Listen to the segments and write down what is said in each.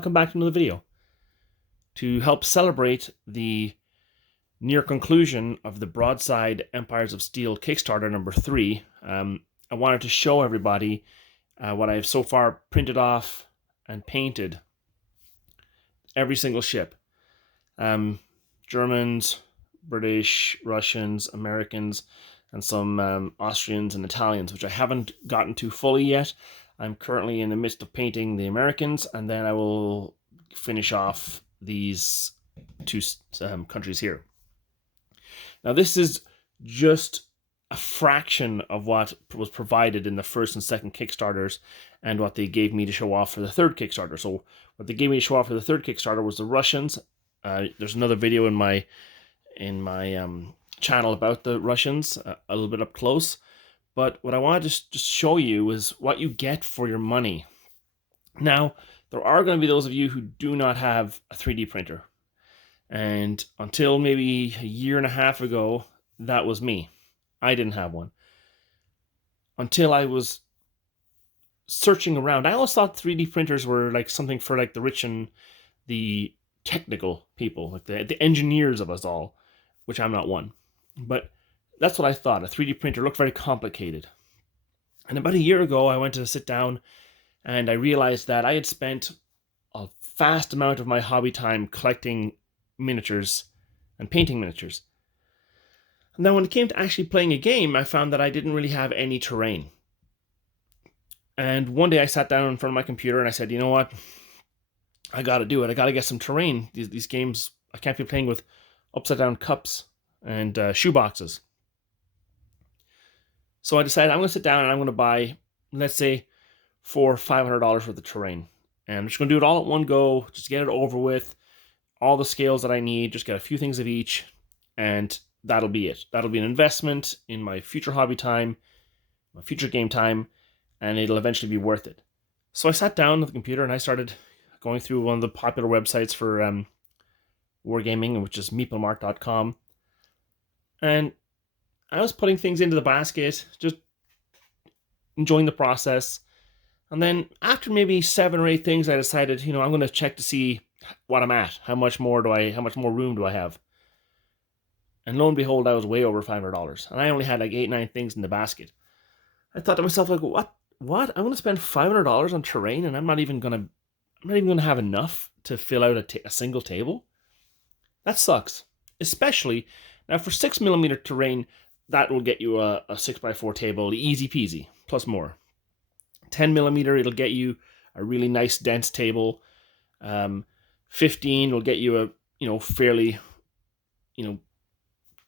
welcome back to another video. To help celebrate the near conclusion of the Broadside Empires of Steel Kickstarter number 3, I wanted to show everybody what I have so far printed off and painted every single ship. Germans, British, Russians, Americans, and some Austrians and Italians, which I haven't gotten to fully yet. I'm currently in the midst of painting the Americans, and then I will finish off these two countries here. Now, this is just a fraction of what was provided in the first and second Kickstarters and what they gave me to show off for the third Kickstarter. So what they gave me to show off for the third Kickstarter was the Russians. There's another video in my channel about the Russians, a little bit up close. But what I wanted to just show you is what you get for your money. Now, there are going to be those of you who do not have a 3D printer. And until maybe a year and a half ago, that was me. I didn't have one. Until I was searching around. I always thought 3D printers were like something for like the rich and the technical people, like the engineers of us all, which I'm not one. But that's what I thought. A 3D printer looked very complicated. And about a year ago, I went to sit down and I realized that I had spent a vast amount of my hobby time collecting miniatures and painting miniatures. And then when it came to actually playing a game, I found that I didn't really have any terrain. And one day I sat down in front of my computer and I said, you know what? I got to do it. I got to get some terrain. These games, I can't be playing with upside down cups and shoe boxes. So I decided I'm going to sit down and I'm going to buy, let's say, $400 or $500 worth of terrain. And I'm just going to do it all at one go, just get it over with, all the scales that I need, just get a few things of each, and that'll be it. That'll be an investment in my future hobby time, my future game time, and it'll eventually be worth it. So I sat down with the computer and I started going through one of the popular websites for wargaming, which is meeplemart.com. And I was putting things into the basket, just enjoying the process. And then after maybe 7 or 8 things, I decided, I'm going to check to see what I'm at. How much more room do I have? And lo and behold, I was way over $500. And I only had like 8, 9 things in the basket. I thought to myself, like, what? I'm going to spend $500 on terrain and I'm not even going to have enough to fill out a single table? That sucks. Especially, now for 6mm terrain, that will get you a 6x4 table, easy peasy, plus more. 10mm, it'll get you a really nice dense table. 15 will get you a fairly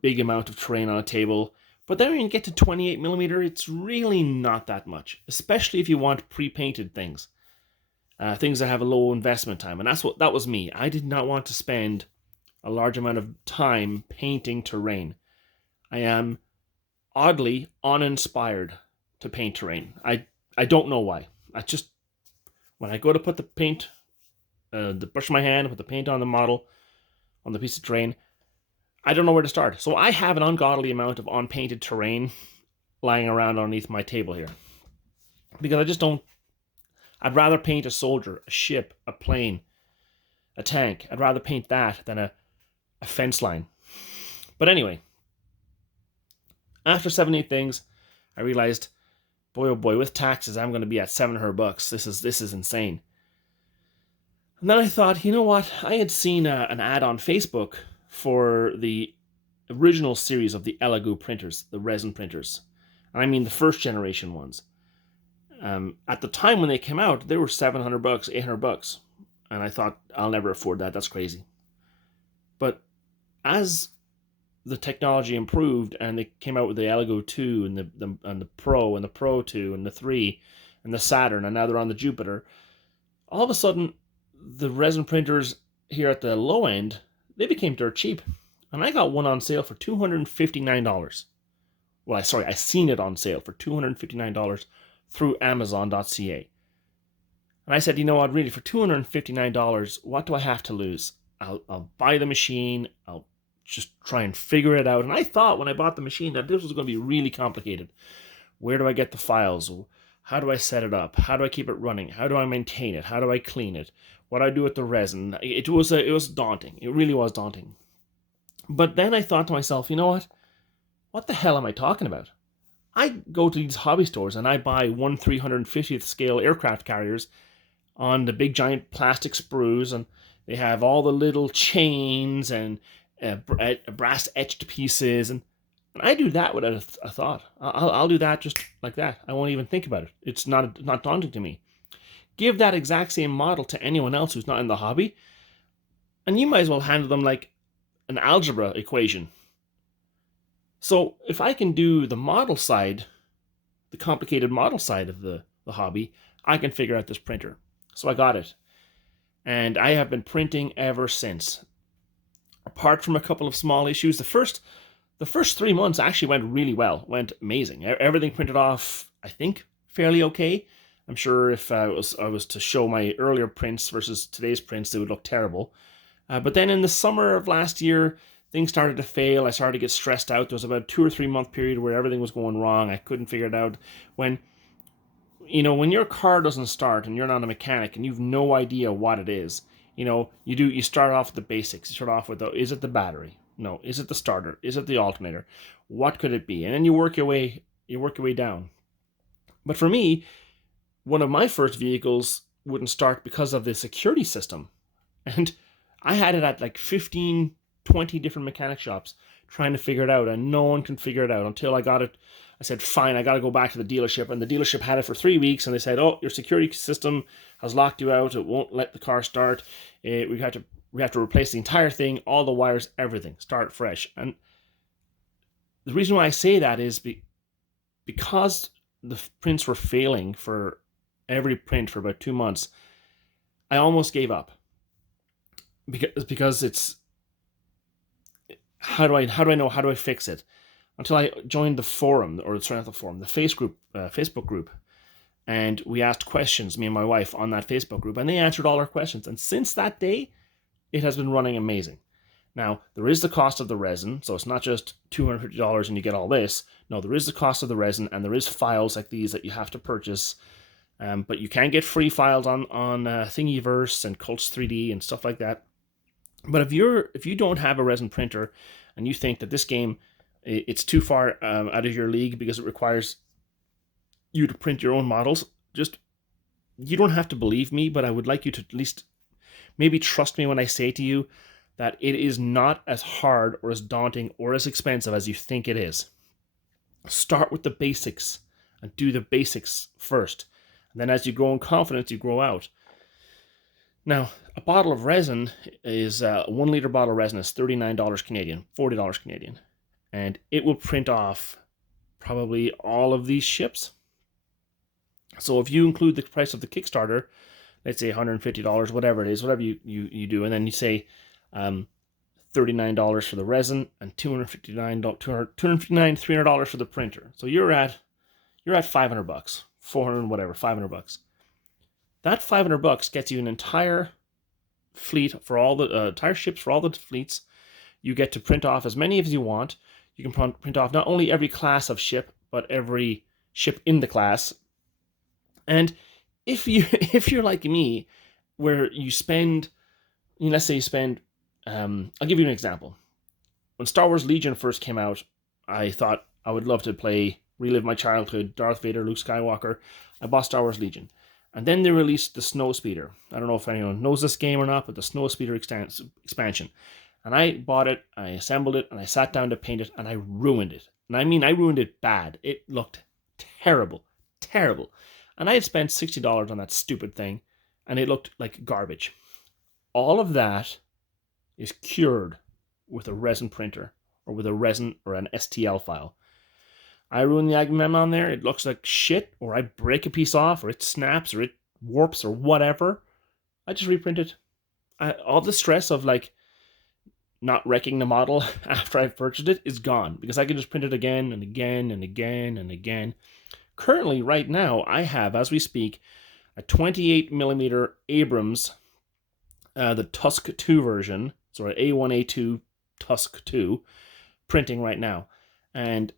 big amount of terrain on a table. But then when you get to 28mm, it's really not that much, especially if you want pre-painted things. Things that have a low investment time. And that was me. I did not want to spend a large amount of time painting terrain. I am oddly uninspired to paint terrain. I don't know why. When I go to put the paint, the brush in my hand, put the paint on the model, on the piece of terrain, I don't know where to start. So I have an ungodly amount of unpainted terrain lying around underneath my table here. Because I'd rather paint a soldier, a ship, a plane, a tank. I'd rather paint that than a fence line. But anyway, after 7, 8 things, I realized, boy oh boy, with taxes, I'm going to be at $700. This is insane. And then I thought, you know what? I had seen an ad on Facebook for the original series of the Elegoo printers, the resin printers. And I mean the first generation ones. At the time when they came out, they were $700, $800. And I thought, I'll never afford that. That's crazy. But as the technology improved and they came out with the Elegoo 2 and the Pro and the Pro 2 and the 3 and the Saturn, and now they're on the Jupiter, all of a sudden the resin printers here at the low end, they became dirt cheap. And I got one on sale for $259. Well, I seen it on sale for $259 through Amazon.ca. And I said, you know what, really, for $259, what do I have to lose? I'll buy the machine, I'll just try and figure it out. And I thought when I bought the machine that this was going to be really complicated. Where do I get the files? How do I set it up? How do I keep it running? How do I maintain it? How do I clean it? What do I do with the resin? It was daunting. It really was daunting. But then I thought to myself, you know what? What the hell am I talking about? I go to these hobby stores and I buy 1/350th scale aircraft carriers on the big giant plastic sprues, and they have all the little chains and brass etched pieces, and I do that without a thought. I'll do that just like that. I won't even think about it. It's not daunting to me. Give that exact same model to anyone else who's not in the hobby, and you might as well handle them like an algebra equation. So if I can do the model side, the complicated model side of the hobby, I can figure out this printer. So I got it. And I have been printing ever since. Apart from a couple of small issues, the first 3 months actually went really well, went amazing. Everything printed off, I think, fairly okay. I'm sure if I was to show my earlier prints versus today's prints, they would look terrible. But then in the summer of last year, things started to fail. I started to get stressed out. There was about a 2 or 3 month period where everything was going wrong. I couldn't figure it out. When your car doesn't start and you're not a mechanic and you've no idea what it is, you start off with the basics. You start off with, is it the battery? No. Is it the starter? Is it the alternator? What could it be? And then you work your way down. But for me, one of my first vehicles wouldn't start because of the security system. And I had it at like 15, 20 different mechanic shops trying to figure it out, and no one can figure it out until I got it. I said, fine, I got to go back to the dealership. And the dealership had it for 3 weeks, and they said, oh, your security system has locked you out. It won't let the car start. We have to replace the entire thing, all the wires, everything, start fresh. And the reason why I say that is because the prints were failing for every print for about 2 months, I almost gave up. Because it's, how do I know, how do I fix it? Until I joined the forum, or sorry, not the forum, the Facebook group, and we asked questions, me and my wife, on that Facebook group, and they answered all our questions. And since that day, it has been running amazing. Now, there is the cost of the resin, so it's not just $250 and you get all this. No, there is the cost of the resin, and there is files like these that you have to purchase. But you can get free files on Thingiverse and Cults 3D and stuff like that. But if you don't have a resin printer and you think that this game, it's too far out of your league because it requires you to print your own models, you don't have to believe me, but I would like you to at least maybe trust me when I say to you that it is not as hard or as daunting or as expensive as you think it is. Start with the basics and do the basics first. And then as you grow in confidence, you grow out. Now, a bottle of resin is, a 1 liter bottle of resin is $39 Canadian, $40 Canadian. And it will print off probably all of these ships. So if you include the price of the Kickstarter, let's say $150, whatever it is, whatever you do, and then you say $39 for the resin and $300 for the printer. So you're at $500, 400 whatever, $500. That $500 gets you an entire fleet for all the entire ships for all the fleets. You get to print off as many as you want. You can print off not only every class of ship, but every ship in the class. And if you're like me, where you spend, let's say you spend, I'll give you an example. When Star Wars Legion first came out, I thought I would love to relive my childhood, Darth Vader, Luke Skywalker. I bought Star Wars Legion. And then they released the Snowspeeder. I don't know if anyone knows this game or not, but the Snowspeeder expansion. And I bought it, I assembled it, and I sat down to paint it, and I ruined it. And I mean, I ruined it bad. It looked terrible, terrible. And I had spent $60 on that stupid thing, and it looked like garbage. All of that is cured with a resin printer, or with a resin or an STL file. I ruin the Agamemnon there, it looks like shit, or I break a piece off, or it snaps, or it warps, or whatever. I just reprint it. All the stress of not wrecking the model after I've purchased it is gone, because I can just print it again and again and again and again. Currently, right now, I have, as we speak, a 28 millimeter Abrams, the Tusk 2 version, so an A1A2 Tusk 2, printing right now. And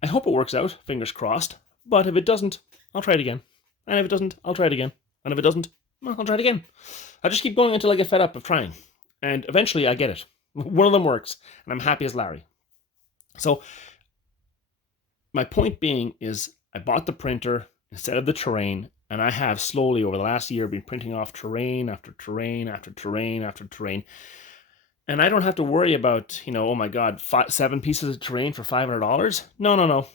I hope it works out, fingers crossed. But if it doesn't, I'll try it again. And if it doesn't, I'll try it again. And if it doesn't, well, I'll try it again. I just keep going until I get fed up of trying. And eventually I get it. One of them works, and I'm happy as Larry. So my point being is I bought the printer instead of the terrain, and I have slowly over the last year been printing off terrain after terrain after terrain after terrain. And I don't have to worry about, oh my God, 7 pieces of terrain for $500. No.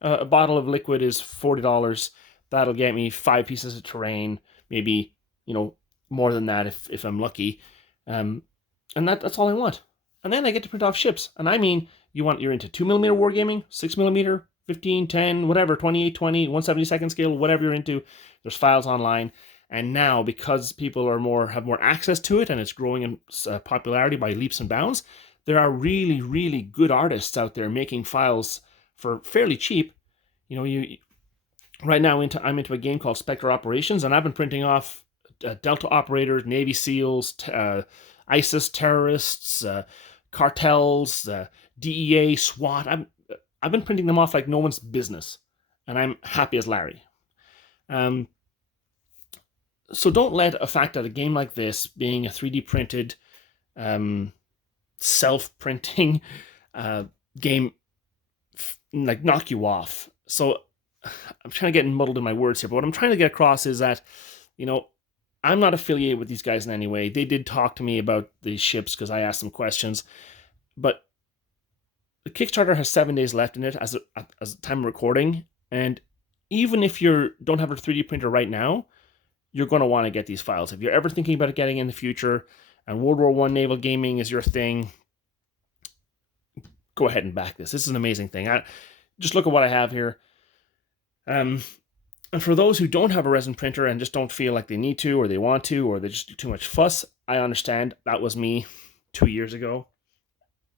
A bottle of liquid is $40. That'll get me 5 pieces of terrain, maybe, more than that if I'm lucky. And that's all I want. And then I get to print off ships. And I mean, you're into 2mm wargaming, 6mm, 15, 10, whatever, 28, 20, 1/72 scale, whatever you're into. There's files online. And now, because people have more access to it and it's growing in popularity by leaps and bounds, there are really, really good artists out there making files for fairly cheap. Right now I'm into a game called Spectre Operations, and I've been printing off Delta operators, Navy SEALs, ISIS terrorists, cartels, DEA, SWAT. I've been printing them off like no one's business, and I'm happy as Larry. So don't let a fact that a game like this, being a 3D printed, self-printing game, knock you off. So I'm trying to get muddled in my words here, but what I'm trying to get across is that, I'm not affiliated with these guys in any way. They did talk to me about these ships because I asked them questions, but the Kickstarter has 7 days left in it as the time of recording, and even if you don't have a 3D printer right now, you're going to want to get these files. If you're ever thinking about getting in the future and World War I naval gaming is your thing, go ahead and back this. This is an amazing thing. Just look at what I have here. And for those who don't have a resin printer and just don't feel like they need to, or they want to, or they just do too much fuss, I understand. That was me 2 years ago.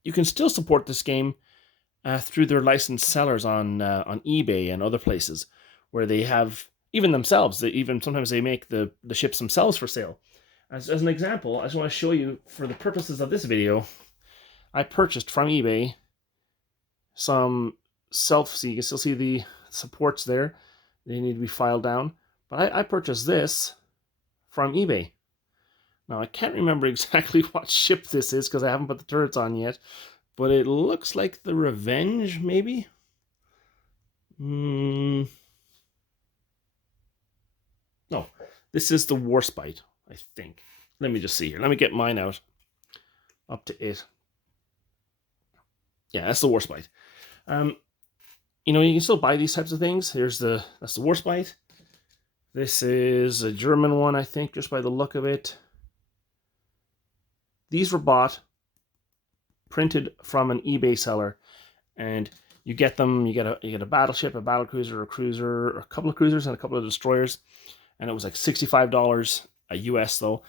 You can still support this game through their licensed sellers on eBay and other places where they have, even themselves, sometimes they make the ships themselves for sale. As an example, I just want to show you, for the purposes of this video, I purchased from eBay some so you can still see the supports there. They need to be filed down. But I purchased this from eBay. Now, I can't remember exactly what ship this is because I haven't put the turrets on yet. But it looks like the Revenge, maybe? No, this is the Warspite, I think. Let me just see here. Let me get mine out. Up to it. Yeah, that's the Warspite. You can still buy these types of things. That's the Warspite. This is a German one, I think, just by the look of it. These were bought, printed from an eBay seller, and you get them. You get a battleship, a battlecruiser, a cruiser, a couple of cruisers, and a couple of destroyers, and it was like $65 a US though,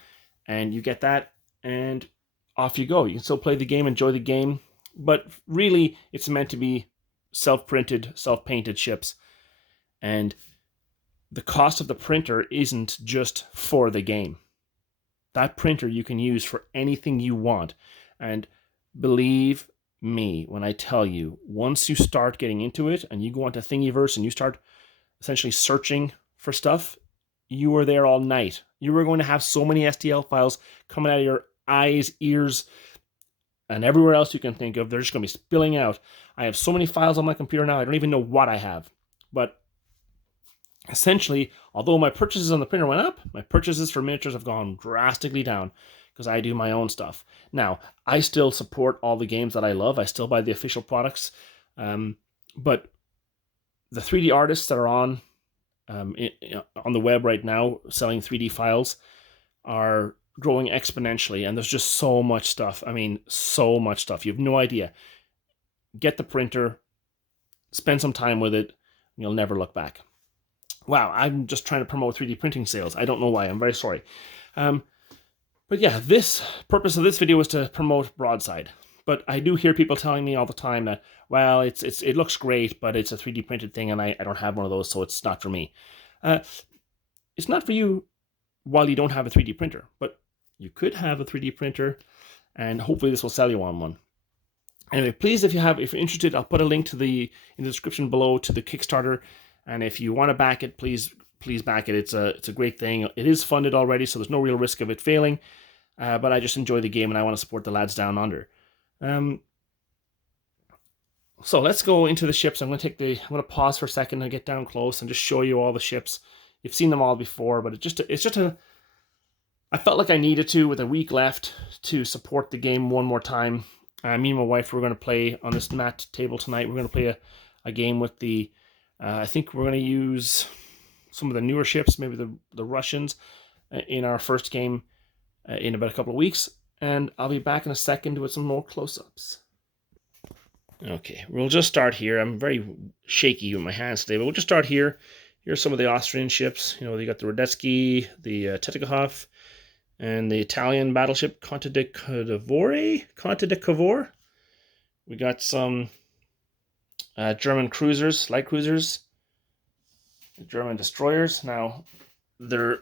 and you get that, and off you go. You can still play the game, enjoy the game, but really, it's meant to be self-printed, self-painted ships, and the cost of the printer isn't just for the game. That printer you can use for anything you want, and believe me when I tell you, once you start getting into it and you go onto Thingiverse and you start essentially searching for stuff, you are there all night. You are going to have so many STL files coming out of your eyes, ears, and everywhere else you can think of. They're just going to be spilling out. I have so many files on my computer now, I don't even know what I have. But essentially, although my purchases on the printer went up, my purchases for miniatures have gone drastically down because I do my own stuff. Now, I still support all the games that I love. I still buy the official products. But the 3D artists that are on the web right now selling 3D files are growing exponentially, and there's just so much stuff. I mean, so much stuff. You have no idea. Get the printer, spend some time with it, and you'll never look back. Wow, I'm just trying to promote 3D printing sales. I don't know why. I'm very sorry. But yeah, this purpose of this video is to promote Broadside. But I do hear people telling me all the time that, well, it looks great, but it's a 3D printed thing, and I don't have one of those, so it's not for me. It's not for you while you don't have a 3D printer, but you could have a 3D printer, and hopefully this will sell you on one. Anyway, please, if you're interested, I'll put a link in the description below to the Kickstarter. And if you want to back it, please back it. It's a great thing. It is funded already, so there's no real risk of it failing. But I just enjoy the game, and I want to support the lads down under. So let's go into the ships. I'm going to pause for a second and get down close and just show you all the ships. You've seen them all before, but I felt like I needed to, with a week left, to support the game one more time. Me and my wife, we're going to play on this mat table tonight. We're going to play a game with the, I think we're going to use some of the newer ships, maybe the Russians, in our first game in about a couple of weeks. And I'll be back in a second with some more close-ups. Okay, we'll just start here. I'm very shaky with my hands today, but we'll just start here. Here's some of the Austrian ships. You know, you got the Radetzky, the Tetikov, and the Italian battleship Conte de Cavour. We got some German cruisers, light cruisers, German destroyers. Now, they're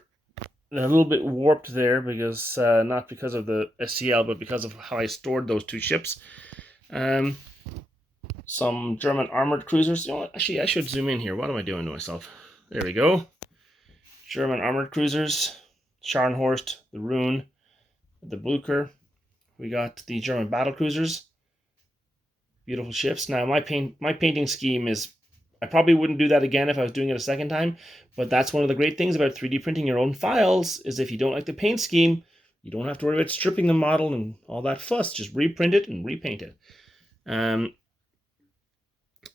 a little bit warped there because not because of the STL, but because of how I stored those two ships. Some German armored cruisers. You know what? Actually, I should zoom in here. What am I doing to myself? There we go. German armored cruisers. Scharnhorst, the Rune, the Blucher. We got the German battle cruisers. Beautiful ships. Now, my painting scheme is, I probably wouldn't do that again if I was doing it a second time, but that's one of the great things about 3D printing your own files, is if you don't like the paint scheme, you don't have to worry about stripping the model and all that fuss. Just reprint it and repaint it.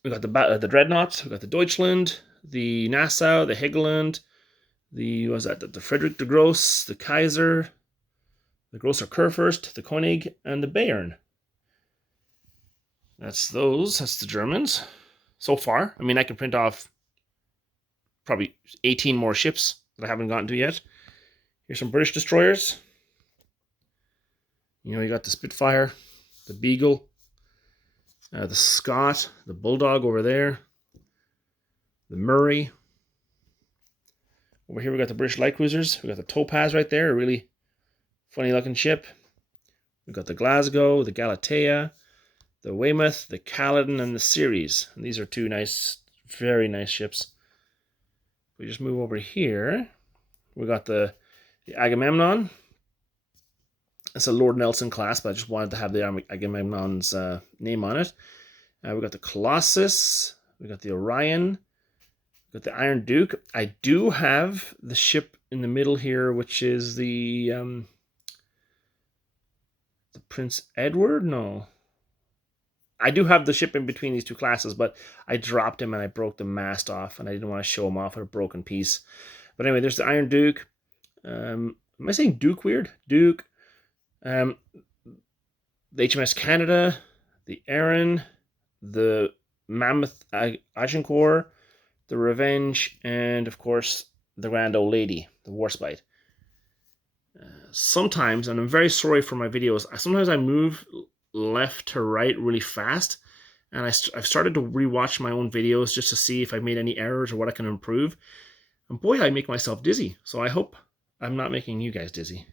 We got the Dreadnoughts, we got the Deutschland, the Nassau, the Helgoland, the Friedrich de Gross, the Kaiser, the Grosser Kurfürst, the König, and the Bayern. That's the Germans so far. I mean, I can print off probably 18 more ships that I haven't gotten to yet. Here's some British destroyers. You know, you got the Spitfire, the Beagle, the Scott, the Bulldog over there, the Murray. Over here we got the British light cruisers. We got the Topaz right there, a really funny looking ship. We've got the Glasgow, the Galatea, the Weymouth, the Caledon, and the Ceres. And these are two nice, very nice ships. We just move over here. We got the Agamemnon. It's a Lord Nelson class, but I just wanted to have the Agamemnon's name on it. We got the Colossus. We got the Orion. We got the Iron Duke. I do have the ship in the middle here, which is the Prince Edward? No. I do have the ship in between these two classes, but I dropped him and I broke the mast off, and I didn't want to show him off with a broken piece. But anyway, there's the Iron Duke. Am I saying Duke weird? Duke. The HMS Canada, the Erin, the Mammoth Agincourt, the Revenge, and of course the Grand Old Lady, the Warspite. Sometimes, and I'm very sorry for my videos, sometimes I move left to right really fast, and I've started to rewatch my own videos just to see if I made any errors or what I can improve. And boy, I make myself dizzy. So I hope I'm not making you guys dizzy.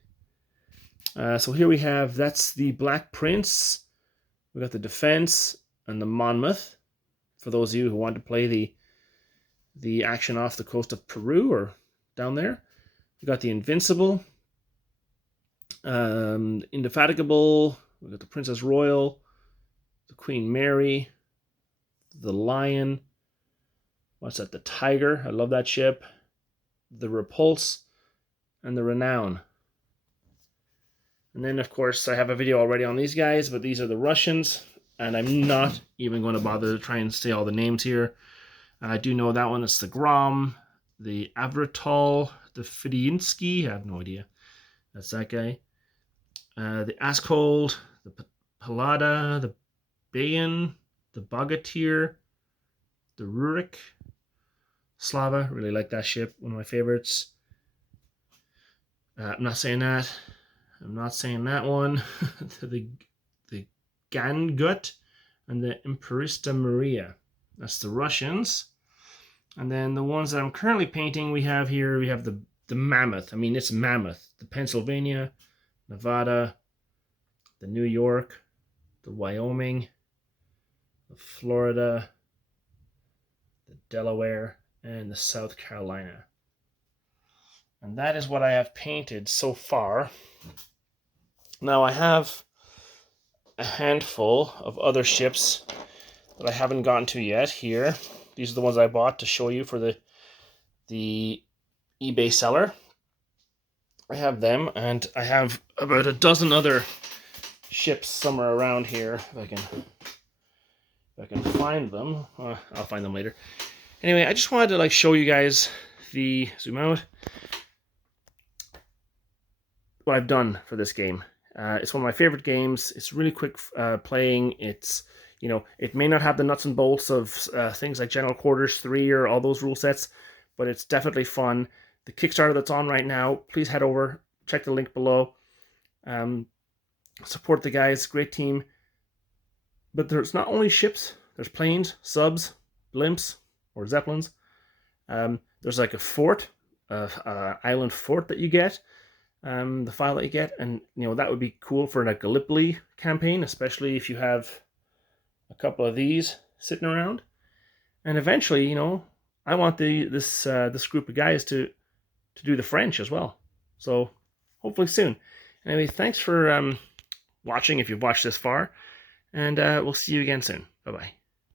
So here we have, that's the Black Prince. We got the Defense and the Monmouth. For those of you who want to play the action off the coast of Peru or down there. We got the Invincible, Indefatigable. We got the Princess Royal, the Queen Mary, the Lion. What's that? The Tiger. I love that ship. The Repulse and the Renown. And then, of course, I have a video already on these guys, but these are the Russians, and I'm not even going to bother to try and say all the names here. I do know that one. It's the Grom, the Avratal, the Fidinsky. I have no idea. That's that guy. The Askold, the Palada, the Bayan, the Bogatyr, the Rurik, Slava. Really like that ship. One of my favorites. I'm not saying that. I'm not saying that one. the Gangut and the Imperista Maria. That's the Russians. And then the ones that I'm currently painting, we have the Mammoth. I mean, it's Mammoth. The Pennsylvania, Nevada, the New York, the Wyoming, the Florida, the Delaware, and the South Carolina. And that is what I have painted so far. Now I have a handful of other ships that I haven't gotten to yet here. These are the ones I bought to show you for the eBay seller. I have them, and I have about a dozen other ships somewhere around here. If I can find them. I'll find them later. Anyway, I just wanted to show you guys the zoom out what I've done for this game. It's one of my favorite games. It's really quick playing. It's, you know, it may not have the nuts and bolts of things like General Quarters 3 or all those rule sets, but it's definitely fun. The Kickstarter that's on right now, please head over, check the link below. Support the guys, great team. But there's not only ships, there's planes, subs, blimps, or zeppelins. There's like a fort, island fort that you get, the file that you get, and that would be cool for a Gallipoli campaign, especially if you have a couple of these sitting around. And eventually, I want this group of guys to do the French as well. So hopefully soon. Anyway, thanks for watching if you've watched this far, and we'll see you again soon. Bye-bye.